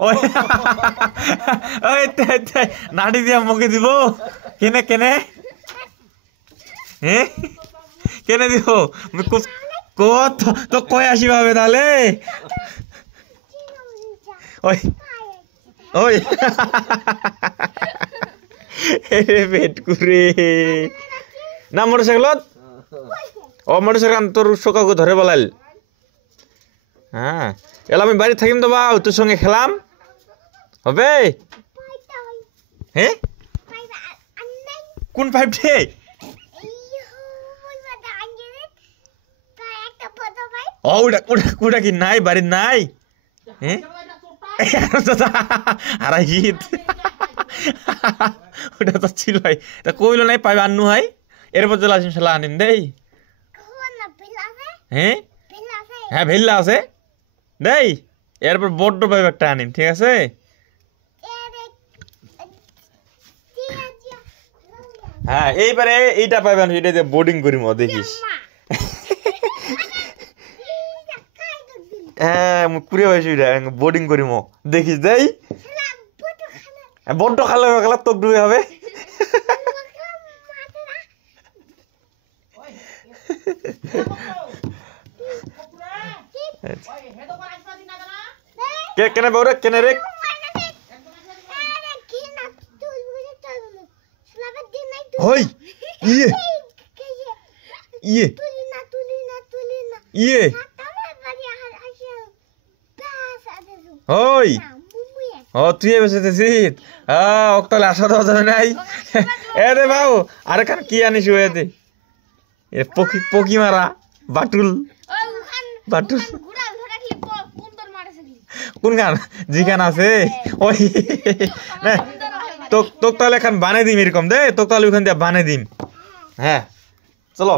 ওই ওই নাড়ি দিয়া মুখে দিব কেনে কেনে হ্যাঁ কেনে দিব কত তো কই আসি ভাবে তাহলে ওই ওই পেট করে না মোটরসাইকেলত ও মোটরসাইকেল তোর সকালকে ধরে বলাইল হ্যাঁ এলা আমি বাড়ি থাকিম তো বা তোর সঙ্গে খেলাম হবে হ্যাঁ কোন পাইপটে ও ওটা ওটা ওটা কি নাই বাড়ির নাই হ্যাঁ হারাইত ওটা তো ছিল তা কইলো নাই পাইবে আন্নু হয় এরপর চলে আসিম শালা আনিম দেই হ্যাঁ হ্যাঁ ভেল্লা আছে দেই এরপর বড্ড পাইবে একটা আনিম ঠিক আছে হ্যাঁ এইবারে এইটা পাইবেন এটা দিয়ে বোর্ডিং করিম দেখিস হ্যাঁ পুরে হয়েছি বোর্ডিং করিম দেখিস দেই বড্ড খালে খেলা তোক ডুবে হবে কেনে বউরে কেনে রে হই ইয়ে ইয়ে ইয়ে হই ও তুই বেসেছিস অক্তালে আসা দেওয়া যাবে নাই এ দে বাবু আরে খান কি আনিস এতে এ পকি পকি মারা বাটুল বাটুল কোন গান জিগান আছে ওই তোক তাহলে এখন বানিয়ে দিম এরকম দে তোক তাহলে ওখান দিয়ে বানিয়ে দিম হ্যাঁ চলো